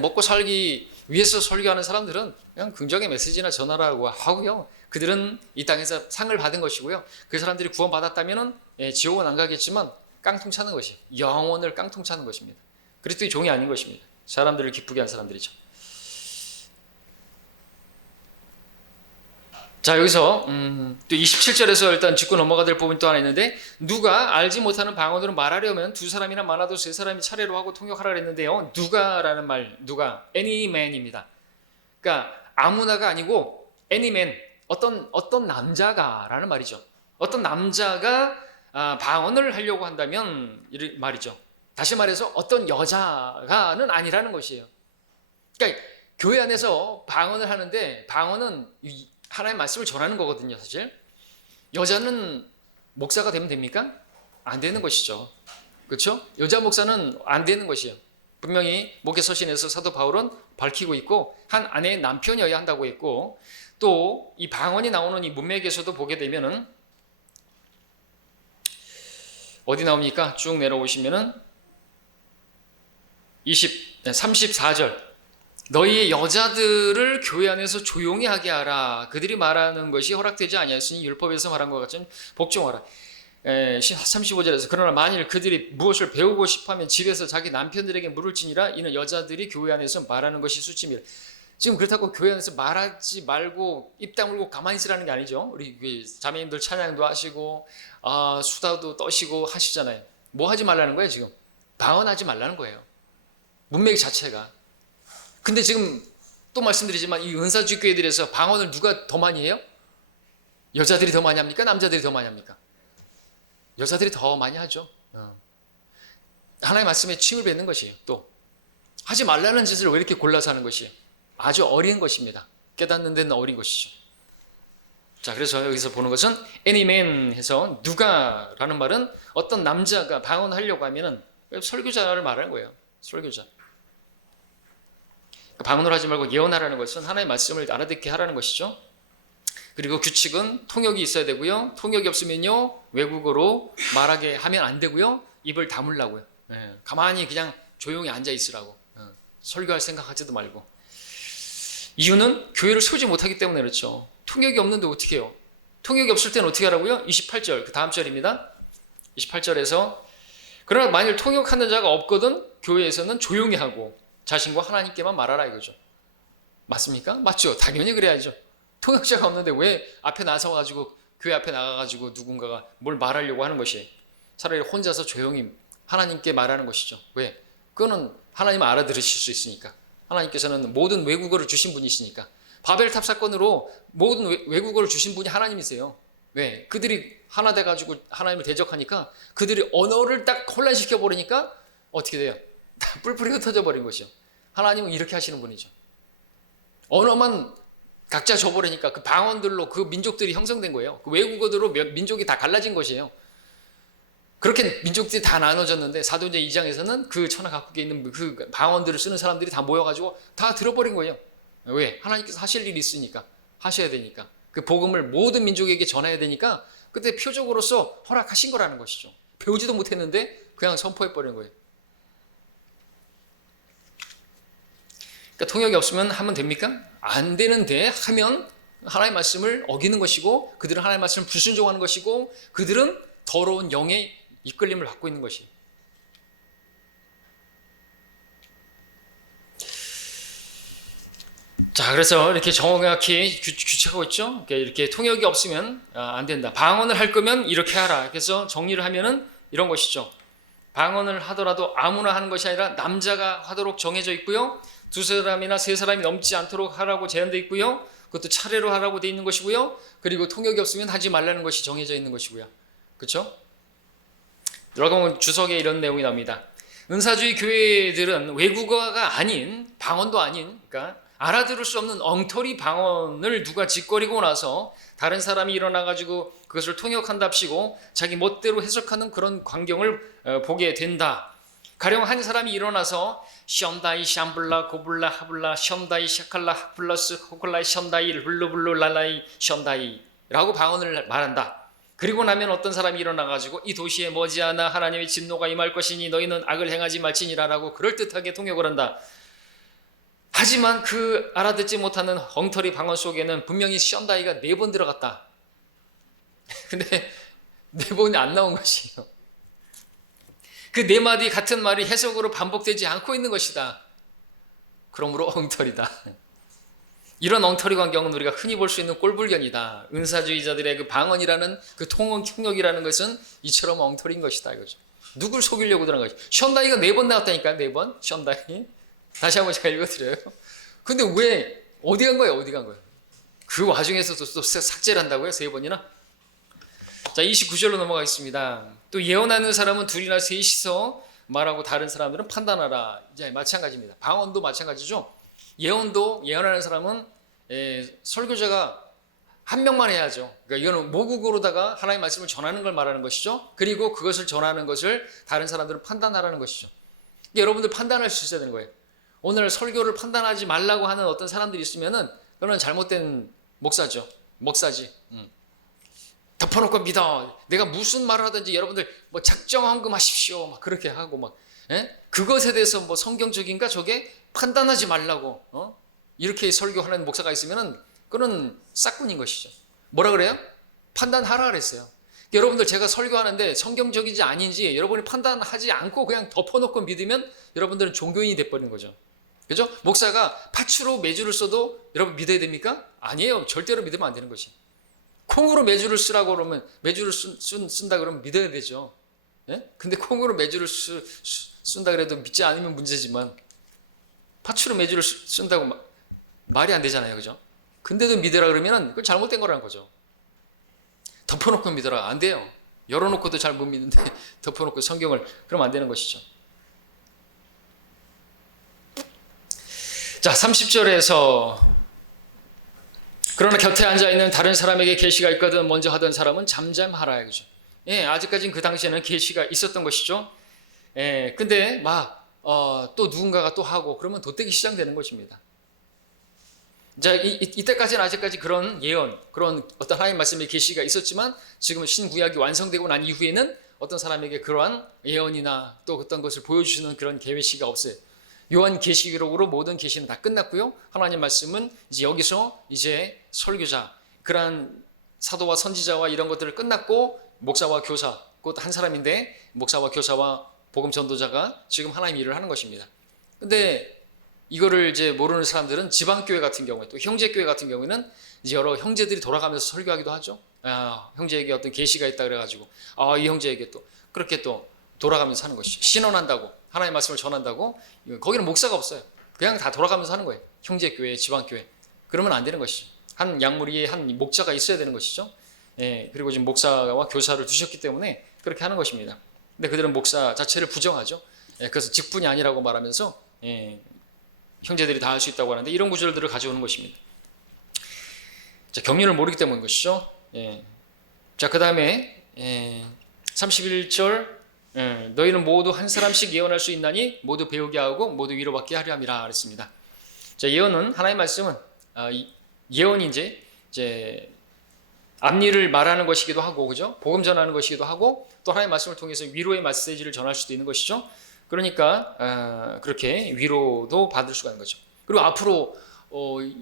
먹고 살기 위해서 설교하는 사람들은 그냥 긍정의 메시지나 전하라고 하고요. 그들은 이 땅에서 상을 받은 것이고요. 그 사람들이 구원받았다면 지옥은 안 가겠지만 깡통 차는 것이 영혼을 깡통 차는 것입니다. 그리스도의 종이 아닌 것입니다. 사람들을 기쁘게 한 사람들이죠. 자, 여기서 또 27절에서 일단 짚고 넘어가 될 부분이 또 하나 있는데, 누가 알지 못하는 방언으로 말하려면 두 사람이나 많아도 세 사람이 차례로 하고 통역하라 그랬는데요. 누가라는 말, 누가 any man입니다. 그러니까 아무나가 아니고 any man, 어떤 남자가라는 말이죠. 어떤 남자가 방언을 하려고 한다면 이 말이죠. 다시 말해서 어떤 여자가는 아니라는 것이에요. 그러니까 교회 안에서 방언을 하는데 방언은 하나님의 말씀을 전하는 거거든요, 사실. 여자는 목사가 되면 됩니까? 안 되는 것이죠. 그렇죠? 여자 목사는 안 되는 것이에요. 분명히 목회서신에서 사도 바울은 밝히고 있고 한 아내의 남편이어야 한다고 했고 또 이 방언이 나오는 이 문맥에서도 보게 되면은 어디 나옵니까? 쭉 내려오시면은 34절 너희의 여자들을 교회 안에서 조용히 하게 하라. 그들이 말하는 것이 허락되지 아니하였으니 율법에서 말한 것 같이 복종하라. 35절에서 그러나 만일 그들이 무엇을 배우고 싶어하면 집에서 자기 남편들에게 물을지니라. 이는 여자들이 교회 안에서 말하는 것이 수치미라. 지금 그렇다고 교회 안에서 말하지 말고 입 다물고 가만히 있으라는 게 아니죠. 우리 자매님들 찬양도 하시고 수다도 떠시고 하시잖아요. 뭐 하지 말라는 거예요 지금? 방언하지 말라는 거예요. 문맥 자체가. 근데 지금 또 말씀드리지만 이 은사주의 교회들에서 방언을 누가 더 많이 해요? 여자들이 더 많이 합니까? 남자들이 더 많이 합니까? 여자들이 더 많이 하죠. 하나님의 말씀에 침을 뱉는 것이에요. 또 하지 말라는 짓을 왜 이렇게 골라서 하는 것이에요? 아주 어린 것입니다. 깨닫는 데는 어린 것이죠. 자, 그래서 여기서 보는 것은 any man 해서 누가라는 말은 어떤 남자가 방언하려고 하면은 설교자를 말하는 거예요. 설교자. 방언을 하지 말고 예언하라는 것은 하나님의 말씀을 알아듣게 하라는 것이죠. 그리고 규칙은 통역이 있어야 되고요. 통역이 없으면요 외국어로 말하게 하면 안 되고요. 입을 다물라고요. 가만히 그냥 조용히 앉아 있으라고. 설교할 생각하지도 말고. 이유는 교회를 세우지 못하기 때문에 그렇죠. 통역이 없는데 어떻게 해요? 통역이 없을 때는 어떻게 하라고요? 28절 그 다음 절입니다. 28절에서 그러나 만일 통역하는 자가 없거든 교회에서는 조용히 하고 자신과 하나님께만 말하라 이거죠. 맞습니까? 맞죠. 당연히 그래야죠. 통역자가 없는데 왜 앞에 나서가지고 교회 앞에 나가가지고 누군가가 뭘 말하려고 하는 것이에요. 차라리 혼자서 조용히 하나님께 말하는 것이죠. 왜? 그거는 하나님 알아들으실 수 있으니까. 하나님께서는 모든 외국어를 주신 분이시니까. 바벨탑 사건으로 모든 외국어를 주신 분이 하나님이세요. 왜? 그들이 하나 돼가지고 하나님을 대적하니까 그들이 언어를 딱 혼란시켜 버리니까 어떻게 돼요? 다 뿔뿔이 흩어져 버린 것이죠. 하나님은 이렇게 하시는 분이죠. 언어만 각자 줘버리니까 그 방언들로 그 민족들이 형성된 거예요. 그 외국어들로 민족이 다 갈라진 것이에요. 그렇게 민족들이 다 나눠졌는데 사도행전 2장에서는 그 천하 각국에 있는 그 방언들을 쓰는 사람들이 다 모여가지고 다 들어버린 거예요. 왜? 하나님께서 하실 일이 있으니까. 하셔야 되니까. 그 복음을 모든 민족에게 전해야 되니까 그때 표적으로서 허락하신 거라는 것이죠. 배우지도 못했는데 그냥 선포해버린 거예요. 그러니까 통역이 없으면 하면 됩니까? 안 되는데 하면 하나님의 말씀을 어기는 것이고 그들은 하나님의 말씀을 불순종하는 것이고 그들은 더러운 영의 이끌림을 받고 있는 것이에요. 자, 그래서 이렇게 정확히 규칙하고 있죠. 이렇게 통역이 없으면 안 된다. 방언을 할 거면 이렇게 하라. 그래서 정리를 하면은 이런 것이죠. 방언을 하더라도 아무나 하는 것이 아니라 남자가 하도록 정해져 있고요. 2사람이나 3사람이 넘지 않도록 하라고 제한되어 있고요. 그것도 차례로 하라고 되어 있는 것이고요. 그리고 통역이 없으면 하지 말라는 것이 정해져 있는 것이고요. 그렇죠? 여러분 주석에 이런 내용이 나옵니다. 은사주의 교회들은 외국어가 아닌 방언도 아닌 그러니까 알아들을 수 없는 엉터리 방언을 누가 짓거리고 나서 다른 사람이 일어나가지고 그것을 통역한답시고 자기 멋대로 해석하는 그런 광경을 보게 된다. 가령 한 사람이 일어나서 션다이 샴블라 고블라 하블라 션다이 샤칼라 하플러스 호콜라이 션다이 블루블루 랄라이 션다이 라고 방언을 말한다. 그리고 나면 어떤 사람이 일어나가지고 이 도시에 머지않아 하나님의 진노가 임할 것이니 너희는 악을 행하지 말지니라 라고 그럴듯하게 통역을 한다. 하지만 그 알아듣지 못하는 엉터리 방언 속에는 분명히 션다이가 4번 들어갔다. 근데 4번이 안 나온 것이에요. 그 4마디 같은 말이 해석으로 반복되지 않고 있는 것이다. 그러므로 엉터리다. 이런 엉터리 광경은 우리가 흔히 볼 수 있는 꼴불견이다. 은사주의자들의 그 방언이라는 그 통역이라는 것은 이처럼 엉터리인 것이다. 이거죠. 누굴 속이려고 들어간 것이. 션다이가 4번 나왔다니까요. 4번. 션다이. 다시 한번 제가 읽어드려요. 근데 왜 어디 간 거예요? 어디 간 거예요? 그 와중에서도 또 삭제를 한다고요? 3번이나? 자, 29절로 넘어가겠습니다. 또 예언하는 사람은 2이나 3이서 말하고 다른 사람들은 판단하라. 이제 마찬가지입니다. 방언도 마찬가지죠. 예언도 예언하는 사람은 설교자가 한 명만 해야죠. 그러니까 이거는 모국어로다가 하나님의 말씀을 전하는 걸 말하는 것이죠. 그리고 그것을 전하는 것을 다른 사람들은 판단하라는 것이죠. 여러분들 판단할 수 있어야 되는 거예요. 오늘 설교를 판단하지 말라고 하는 어떤 사람들이 있으면은 그건 잘못된 목사죠. 목사지. 덮어놓고 믿어. 내가 무슨 말을 하든지 여러분들 뭐 작정 헌금하십시오. 막 그렇게 하고 막 그것에 대해서 뭐 성경적인가 저게 판단하지 말라고 이렇게 설교하는 목사가 있으면은 그건 싹군인 것이죠. 뭐라 그래요? 판단하라 그랬어요. 여러분들 제가 설교하는데 성경적인지 아닌지 여러분이 판단하지 않고 그냥 덮어놓고 믿으면 여러분들은 종교인이 돼버리는 거죠. 그죠? 목사가 파추로 메주를 써도 여러분 믿어야 됩니까? 아니에요. 절대로 믿으면 안 되는 것이. 콩으로 메주를 쓰라고 그러면 메주를 쓴다 그러면 믿어야 되죠. 근데 콩으로 메주를 쓴다 그래도 믿지 않으면 문제지만 파추로 메주를 쓴다고 말이 안 되잖아요. 그죠? 근데도 믿으라 그러면 그건 잘못된 거라는 거죠. 덮어놓고 믿어라. 안 돼요. 열어놓고도 잘 못 믿는데 덮어놓고 성경을 그러면 안 되는 것이죠. 자, 30절에서 그러나 곁에 앉아있는 다른 사람에게 계시가 있거든 먼저 하던 사람은 잠잠하라. 그죠? 아직까지는 그 당시에는 계시가 있었던 것이죠. 근데 또 누군가가 또 하고 그러면 돛대기 시작되는 것입니다. 자, 이때까지는 아직까지 그런 예언, 그런 어떤 하나님 말씀의 계시가 있었지만 지금은 신구약이 완성되고 난 이후에는 어떤 사람에게 그러한 예언이나 또 어떤 것을 보여주시는 그런 계시가 없어요. 요한 계시록으로 모든 계시는 다 끝났고요. 하나님 말씀은 이제 여기서 이제 설교자, 그러한 사도와 선지자와 이런 것들을 끝났고 목사와 교사, 곧 한 사람인데 목사와 교사와 복음 전도자가 지금 하나님 일을 하는 것입니다. 근데 이거를 이제 모르는 사람들은 지방교회 같은 경우에 또 형제교회 같은 경우에는 이제 여러 형제들이 돌아가면서 설교하기도 하죠. 형제에게 어떤 계시가 있다 그래가지고 이 형제에게 또 그렇게 또 돌아가면서 하는 것이죠. 신원한다고 하나님의 말씀을 전한다고 거기는 목사가 없어요. 그냥 다 돌아가면서 하는 거예요. 형제교회, 지방교회. 그러면 안 되는 것이죠. 한 양무리에 한 목자가 있어야 되는 것이죠. 그리고 지금 목사와 교사를 두셨기 때문에 그렇게 하는 것입니다. 근데 그들은 목사 자체를 부정하죠. 그래서 직분이 아니라고 말하면서 형제들이 다 할 수 있다고 하는데 이런 구절들을 가져오는 것입니다. 자, 경륜을 모르기 때문인 것이죠. 자, 그 다음에 31절 너희는 모두 한 사람씩 예언할 수 있나니 모두 배우게 하고 모두 위로받게 하려 함이라 그랬습니다. 자, 예언은 하나님의 말씀은 예언이 이제 앞일을 말하는 것이기도 하고 그죠? 복음 전하는 것이기도 하고 또 하나님의 말씀을 통해서 위로의 메시지를 전할 수도 있는 것이죠. 그러니까 그렇게 위로도 받을 수가 있는 거죠. 그리고 앞으로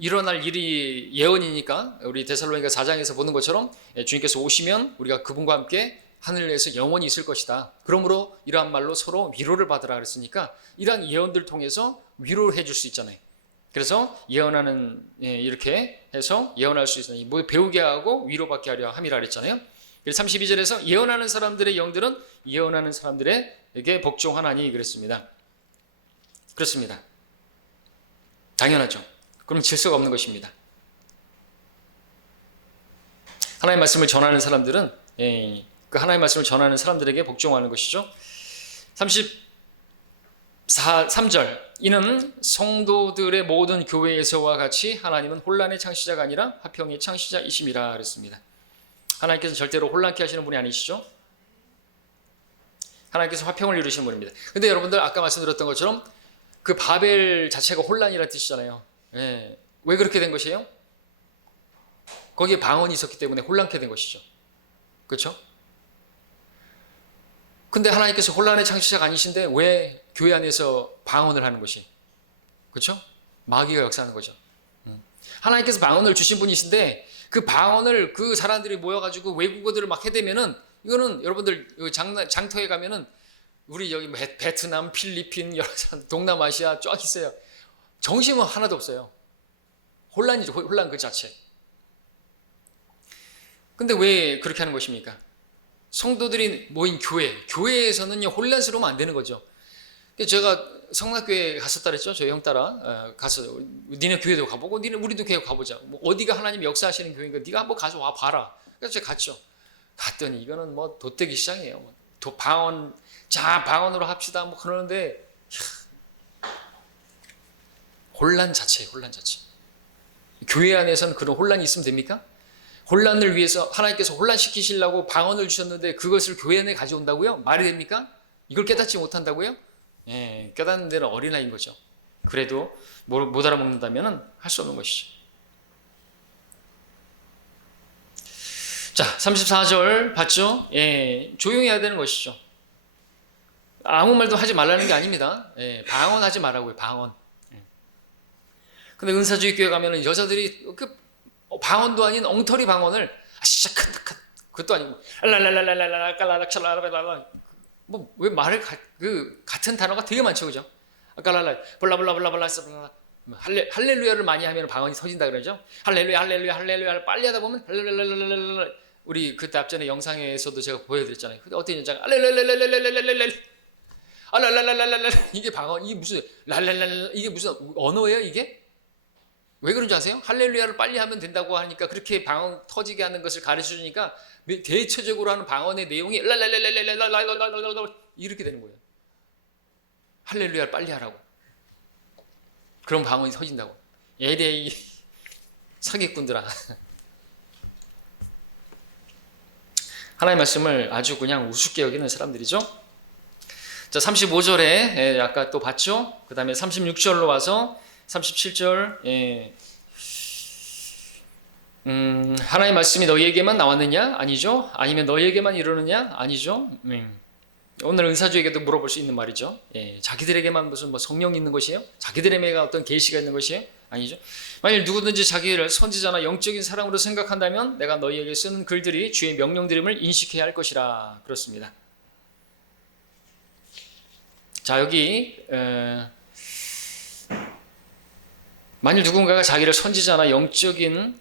일어날 일이 예언이니까 우리 데살로니가 4장에서 보는 것처럼 주님께서 오시면 우리가 그분과 함께 하늘에서 영원히 있을 것이다. 그러므로 이러한 말로 서로 위로를 받으라 그랬으니까 이러한 예언들을 통해서 위로를 해줄 수 있잖아요. 그래서 예언하는 이렇게 해서 예언할 수 있으니 뭐 배우게 하고 위로받게 하려 함이라 그랬잖아요. 32절에서 예언하는 사람들의 영들은 예언하는 사람들에게 복종하나니 그랬습니다. 그렇습니다. 당연하죠. 그럼 질서가 없는 것입니다. 하나님의 말씀을 전하는 사람들은 그 하나님의 말씀을 전하는 사람들에게 복종하는 것이죠. 33절 이는 성도들의 모든 교회에서와 같이 하나님은 혼란의 창시자가 아니라 화평의 창시자이심이라 그랬습니다. 하나님께서는 절대로 혼란케 하시는 분이 아니시죠. 하나님께서 화평을 이루시는 분입니다. 근데 여러분들 아까 말씀드렸던 것처럼 그 바벨 자체가 혼란이라는 뜻이잖아요. 왜 그렇게 된 것이에요? 거기에 방언이 있었기 때문에 혼란케 된 것이죠. 그렇죠? 근데 하나님께서 혼란의 창시자가 아니신데 왜 교회 안에서 방언을 하는 것이? 그렇죠? 마귀가 역사하는 거죠. 하나님께서 방언을 주신 분이신데 그 방언을 그 사람들이 모여가지고 외국어들을 막 해대면은 이거는 여러분들 장터에 가면은 우리 여기 베트남, 필리핀, 여러 사람, 동남아시아 쫙 있어요. 정신은 하나도 없어요. 혼란이죠. 혼란 그 자체. 근데 왜 그렇게 하는 것입니까? 성도들이 모인 교회에서는요 혼란스러우면 안 되는 거죠. 제가 성락교회 갔었다 그랬죠. 저희 형 따라 가서 니네 교회도 가보고 우리도 교회 가보자. 뭐 어디가 하나님 역사하시는 교회인가 네가 한번 가서 와 봐라. 그래서 제가 갔죠. 갔더니 이거는 뭐 돛대기 시장이에요. 방언으로 합시다 뭐 그러는데 혼란 자체예요. 혼란 자체. 교회 안에서는 그런 혼란이 있으면 됩니까? 혼란을 위해서 하나님께서 혼란시키시려고 방언을 주셨는데 그것을 교회 안에 가져온다고요? 말이 됩니까? 이걸 깨닫지 못한다고요? 예, 깨닫는 데는 어린아이인 거죠. 그래도 못 알아먹는다면 할 수 없는 것이죠. 자, 34절 봤죠? 예, 조용히 해야 되는 것이죠. 아무 말도 하지 말라는 게 아닙니다. 예, 방언하지 말라고요, 방언. 예. 근데 은사주의 교회 가면은 여자들이 그 방언도 아닌 엉터리 방언을 그것도 아니고 뭐 왜 말을 그 같은 단어가 되게 많죠, 그죠? 깔랄라 볼라볼라볼라볼라 할렐루야를 많이 하면 방언이 터진다 그러죠. 할렐루야 할렐루야 할렐루야 빨리 하다 보면 할렐루야 우리 그때 앞전에 영상에서도 제가 보여드렸잖아요. 근데 어떤 여자가 할렐루야 이게 방언 이게 무슨 랄랄랄 이게 무슨 언어예요 이게? 왜 그런지 아세요? 할렐루야를 빨리 하면 된다고 하니까 그렇게 방언 터지게 하는 것을 가르쳐 주니까 대체적으로 하는 방언의 내용이 랄랄랄랄랄랄랄랄랄랄 이렇게 되는 거예요. 할렐루야를 빨리 하라고. 그럼 방언이 터진다고. 에레이 사기꾼들아. 하나님의 말씀을 아주 그냥 우습게 여기는 사람들이죠. 자, 35절에 아까 또 봤죠? 그 다음에 36절로 와서 37절 하나님의 말씀이 너희에게만 나왔느냐? 아니죠. 아니면 너희에게만 이르느냐? 아니죠. 오늘 은사주에게도 물어볼 수 있는 말이죠. 자기들에게만 무슨 뭐 성령이 있는 것이에요? 자기들에게만 어떤 계시가 있는 것이에요? 아니죠. 만일 누구든지 자기를 선지자나 영적인 사람으로 생각한다면 내가 너희에게 쓰는 글들이 주의 명령들임을 인식해야 할 것이라. 그렇습니다. 자, 여기 만일 누군가가 자기를 선지자나 영적인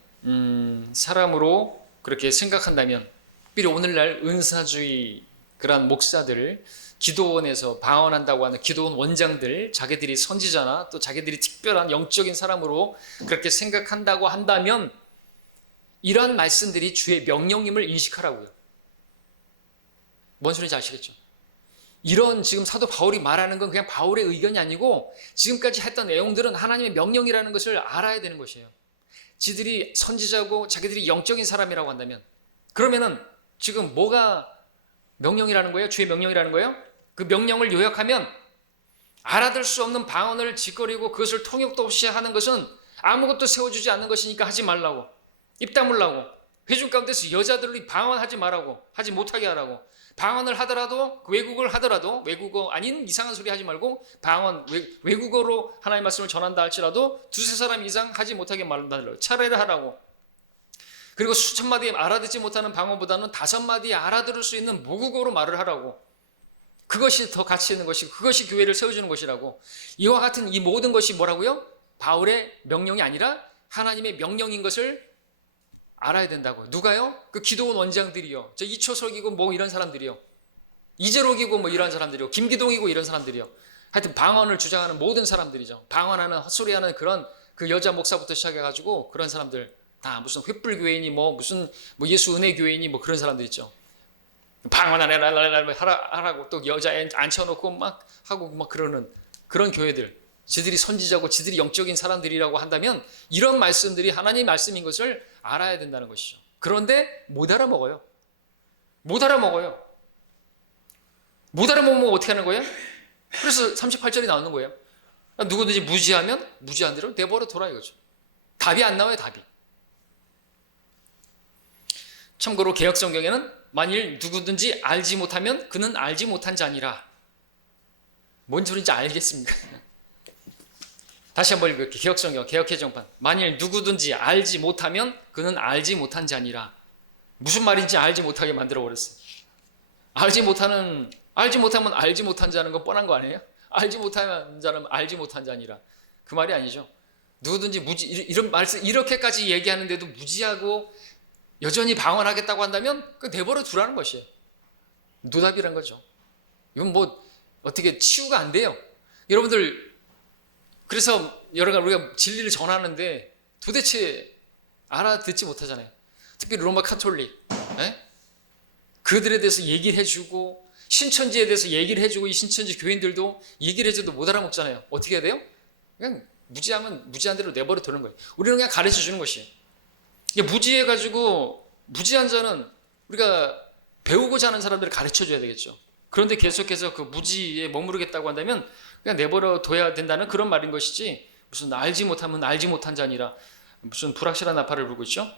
사람으로 그렇게 생각한다면, 특별히 오늘날 은사주의 그러한 목사들, 기도원에서 방언한다고 하는 기도원 원장들, 자기들이 선지자나 또 자기들이 특별한 영적인 사람으로 그렇게 생각한다고 한다면 이러한 말씀들이 주의 명령임을 인식하라고요. 뭔 소리인지 아시겠죠? 이런 지금 사도 바울이 말하는 건 그냥 바울의 의견이 아니고 지금까지 했던 내용들은 하나님의 명령이라는 것을 알아야 되는 것이에요. 지들이 선지자고 자기들이 영적인 사람이라고 한다면 그러면은 지금 뭐가 명령이라는 거예요? 주의 명령이라는 거예요? 그 명령을 요약하면 알아들 수 없는 방언을 짓거리고 그것을 통역도 없이 하는 것은 아무것도 세워주지 않는 것이니까 하지 말라고, 입 다물라고, 회중 가운데서 여자들이 방언하지 말라고, 하지 못하게 하라고, 방언을 하더라도 외국어를 하더라도 외국어 아닌 이상한 소리 하지 말고 방언 외국어로 하나님의 말씀을 전한다 할지라도 두세 사람 이상 하지 못하게 말하라고, 차례를 하라고. 그리고 수천 마디 알아듣지 못하는 방언보다는 5마디 알아들을 수 있는 모국어로 말을 하라고. 그것이 더 가치 있는 것이고 그것이 교회를 세워주는 것이라고. 이와 같은 이 모든 것이 뭐라고요? 바울의 명령이 아니라 하나님의 명령인 것을 알아야 된다고. 누가요? 그 기도원 원장들이요. 저 이초석이고 뭐 이런 사람들이요. 이재록이고 뭐 이런 사람들이요. 김기동이고 이런 사람들이요. 하여튼 방언을 주장하는 모든 사람들이죠. 방언하는 헛소리하는 그런 그 여자 목사부터 시작해가지고 그런 사람들 다 무슨 횃불교회인이 뭐 무슨 뭐 예수 은혜 교회인이 뭐 그런 사람들 있죠. 방언 하라고 또 여자 앉혀놓고 막 하고 막 그러는 그런 교회들. 지들이 선지자고 지들이 영적인 사람들이라고 한다면 이런 말씀들이 하나님 말씀인 것을 알아야 된다는 것이죠. 그런데 못 알아먹어요. 못 알아먹어요. 못 알아먹으면 어떻게 하는 거예요? 그래서 38절이 나오는 거예요. 누구든지 무지하면 무지한 대로 내버려 둬라 이거죠. 답이 안 나와요, 답이. 참고로 개역성경에는 만일 누구든지 알지 못하면 그는 알지 못한 자니라. 뭔 소리인지 알겠습니까? 다시 한번 읽을게요. 개역성경, 개역개정판. 만일 누구든지 알지 못하면 그는 알지 못한 자니라. 무슨 말인지 알지 못하게 만들어버렸어요. 알지 못하면 알지 못한 자는 건 뻔한 거 아니에요? 알지 못한 자는 알지 못한 자니라. 그 말이 아니죠. 누구든지 이런 말씀 이렇게까지 얘기하는데도 무지하고 여전히 방언하겠다고 한다면 그 내버려 두라는 것이에요. 노답이란 거죠. 이건 뭐 어떻게 치유가 안 돼요. 여러분들 그래서 여러가 우리가 진리를 전하는데 도대체 알아듣지 못하잖아요. 특별히 로마 카톨릭, 그들에 대해서 얘기를 해주고 신천지에 대해서 얘기를 해주고 이 신천지 교인들도 얘기를 해줘도 못 알아먹잖아요. 어떻게 해야 돼요? 그냥 무지하면 무지한 대로 내버려 두는 거예요. 우리는 그냥 가르쳐 주는 것이에요. 이게 무지해가지고 무지한 자는 우리가 배우고자 하는 사람들을 가르쳐 줘야 되겠죠. 그런데 계속해서 그 무지에 머무르겠다고 한다면 그냥 내버려 둬야 된다는 그런 말인 것이지, 무슨 알지 못하면 알지 못한 자니라 무슨 불확실한 나팔을 불고 있죠.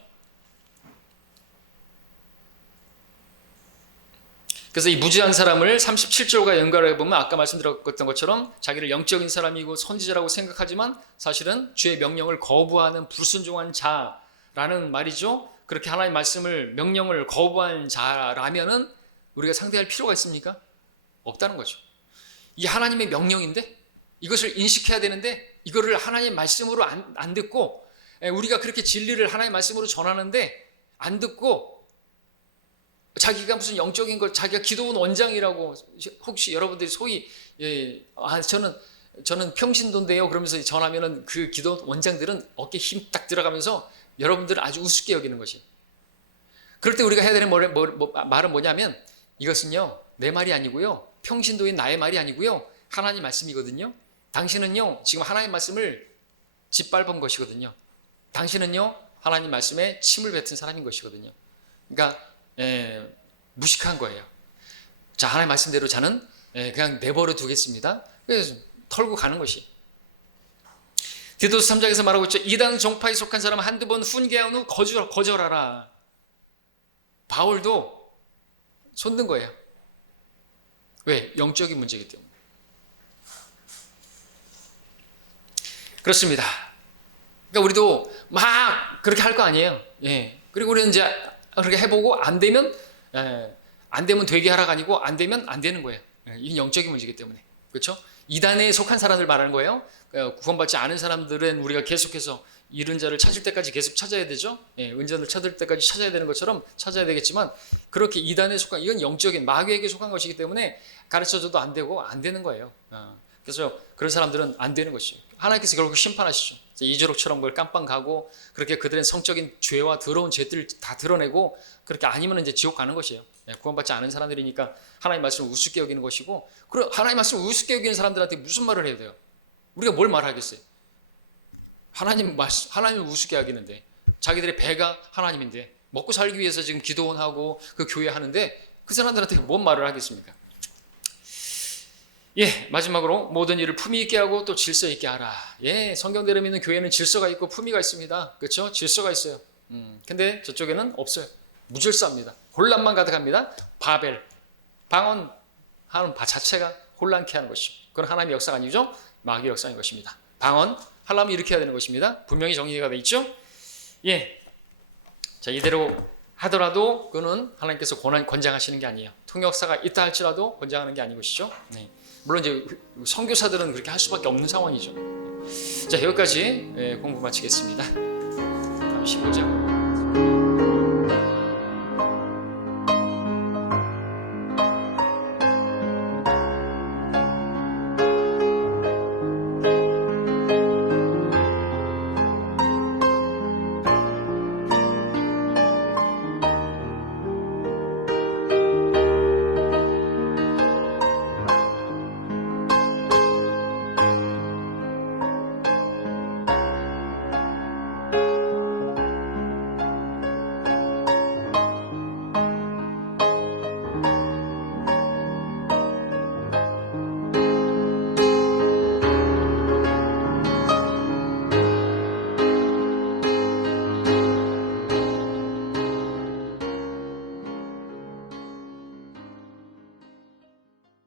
그래서 이 무지한 사람을 37절과 연결해 보면 아까 말씀드렸던 것처럼 자기를 영적인 사람이고 선지자라고 생각하지만 사실은 주의 명령을 거부하는 불순종한 자라는 말이죠. 그렇게 하나님의 말씀을 명령을 거부한 자라면은 우리가 상대할 필요가 있습니까? 없다는 거죠. 이 하나님의 명령인데 이것을 인식해야 되는데 이거를 하나님의 말씀으로 안 듣고, 우리가 그렇게 진리를 하나님의 말씀으로 전하는데 안 듣고 자기가 무슨 영적인 걸, 자기가 기도원 원장이라고, 혹시 여러분들이 소위 저는 평신도인데요 그러면서 전하면은 그 기도 원장들은 어깨 힘 딱 들어가면서 여러분들을 아주 우습게 여기는 것이. 그럴 때 우리가 해야 되는 말은 뭐냐면, 이것은요 내 말이 아니고요, 평신도인 나의 말이 아니고요, 하나님 말씀이거든요. 당신은요 지금 하나님 말씀을 짓밟은 것이거든요. 당신은요 하나님 말씀에 침을 뱉은 사람인 것이거든요. 그러니까 무식한 거예요. 자, 하나님 말씀대로 저는 그냥 내버려 두겠습니다. 그래서 털고 가는 것이. 디도서 3장에서 말하고 있죠. 이단 종파에 속한 사람은 한두 번 훈계한 후 거절하라. 바울도 손든 거예요. 왜? 영적인 문제이기 때문에. 그렇습니다. 그러니까 우리도 막 그렇게 할 거 아니에요. 그리고 우리는 이제 그렇게 해보고 안 되면 되게 하라가 아니고 안 되면 안 되는 거예요. 이건 영적인 문제이기 때문에. 그렇죠? 이단에 속한 사람들 말하는 거예요. 구원받지 않은 사람들은 우리가 계속해서 잃은 자를 찾을 때까지 계속 찾아야 되죠. 은전을 찾을 때까지 찾아야 되는 것처럼 찾아야 되겠지만, 그렇게 이단에 속한, 이건 영적인 마귀에게 속한 것이기 때문에 가르쳐줘도 안 되고 안 되는 거예요. 그래서 그런 사람들은 안 되는 것이에요. 하나님께서 결국 심판하시죠. 이주록처럼 그걸 깜빵 가고 그렇게 그들의 성적인 죄와 더러운 죄들을 다 드러내고, 그렇게 아니면 이제 지옥 가는 것이에요. 구원받지 않은 사람들이니까 하나님 말씀을 우습게 여기는 것이고, 그리고 하나님 말씀을 우습게 여기는 사람들한테 무슨 말을 해야 돼요? 우리가 뭘 말하겠어요? 하나님을 우습게 여기는데, 자기들의 배가 하나님인데 먹고 살기 위해서 지금 기도원하고 그 교회 하는데 그 사람들한테 뭔 말을 하겠습니까? 마지막으로 모든 일을 품위 있게 하고 또 질서 있게 하라. 성경대로 믿는 교회는 질서가 있고 품위가 있습니다. 그렇죠? 질서가 있어요. 근데 저쪽에는 없어요. 무질서합니다. 혼란만 가득합니다. 바벨, 방언하는 바 자체가 혼란케 하는 것이죠. 그건 하나님의 역사가 아니죠. 마귀의 역사인 것입니다. 방언하려면 이렇게 해야 되는 것입니다. 분명히 정리가 돼 있죠. 자, 이대로 하더라도 그거는 하나님께서 권장하시는 게 아니에요. 통역사가 있다 할지라도 권장하는 게 아닌 것이죠. 물론 이제 선교사들은 그렇게 할 수밖에 없는 상황이죠. 자, 여기까지 공부 마치겠습니다. 다음 15장.